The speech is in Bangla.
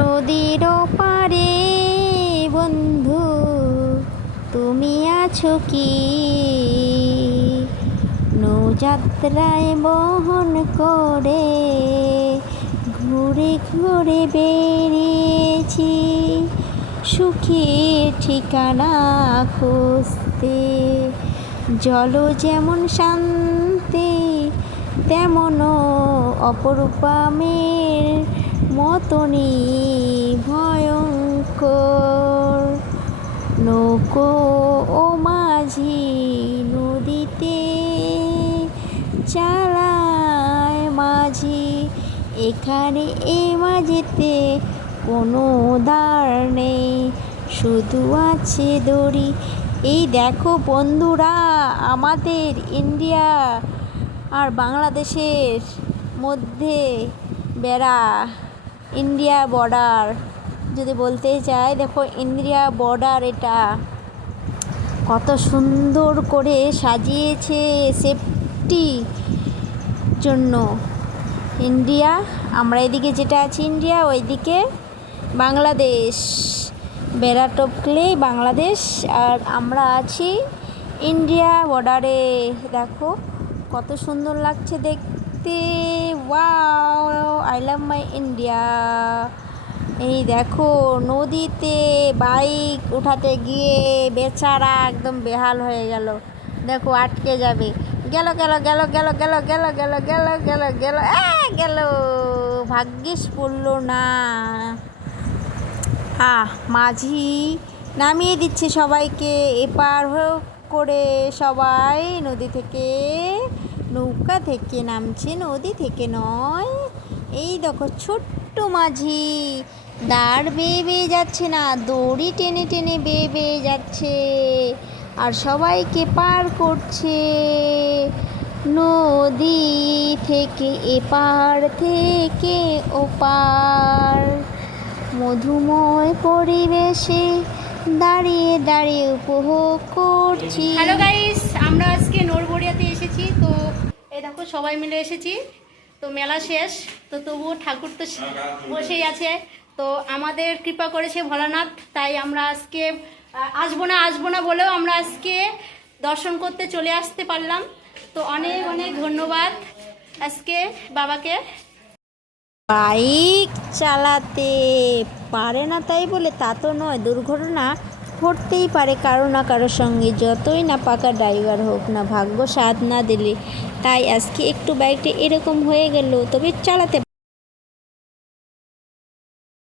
নদীর পারে বন্ধু তুমি আছো কি? নৌযাত্রায় বহন করে ঘুরে ঘুরে বেরিয়েছি সুখের ঠিকানা খুঁজতে। জল যেমন শান্তি তেমনও অপরূপামের মতনই ভয়ঙ্কর। নৌকো ও মাঝি নদীতে চালায় মাঝি, এখানে এ মাঝিতে কোনো দাঁড় নেই, শুধু আছে দড়ি। এই দেখো বন্ধুরা, আমাদের ইন্ডিয়া আর বাংলাদেশের মধ্যে বেড়া, ইন্ডিয়া বর্ডার যদি বলতে চাই, দেখো ইন্ডিয়া বর্ডার। এটা কত সুন্দর করে সাজিয়েছে সেফটি জন্য ইন্ডিয়া। আমরা এদিকে যেটা আছি ইন্ডিয়া, ওইদিকে বাংলাদেশ। বেড়া টপকলেই বাংলাদেশ, আর আমরা আছি ইন্ডিয়া বর্ডারে। দেখো কত সুন্দর লাগছে দেখতে। Wow, I love my India. এই দেখো নদীতে বাইক উঠাতে গিয়ে বেচারা একদম বেহাল হয়ে গেল। দেখো আটকে যাবে। গেল গেল গেল গেল গেল গেল গেল গেল গেল গেল গেল, ভাগ্যিস পড়লো না। মাঝি নামিয়ে দিচ্ছে সবাইকে এপার করে। সবাই নদী থেকে, নৌকা থেকে নামছে, নদী থেকে নয়। এই দেখো ছোট্ট মাঝি দাঁড় বেয়ে বেয়ে যাচ্ছে না, দড়ি টেনে টেনে বেয়ে বেয়ে যাচ্ছে আর সবাইকে পার করছে নদী থেকে এপার থেকে ওপার। মধুময় পরিবেশে দাঁড়িয়ে দাঁড়িয়ে উপভোগ করছি। হ্যালো গাইস, আমরা আজকে নড়বড়িয়াতে এসেছি। তো এই দেখো সবাই মিলে এসেছি। তো মেলা শেষ, তো তবুও ঠাকুর তো বসেই আছে। তো আমাদের কৃপা করেছে ভোলানাথ, তাই আমরা আজকে আসবো না বলেও আমরা আজকে দর্শন করতে চলে আসতে পারলাম। তো অনেক অনেক ধন্যবাদ আজকে বাবাকে। বাইক চালাতে পারে না তাই বলে তা তো নয়, দুর্ঘটনা ঘটতেই পারে কারো না কারোর সঙ্গে, যতই না পাকা ড্রাইভার হোক না, ভাগ্য সাথ না দিলে। তাই আজকে একটু বাইকটা এরকম হয়ে গেল, তবে চালাতে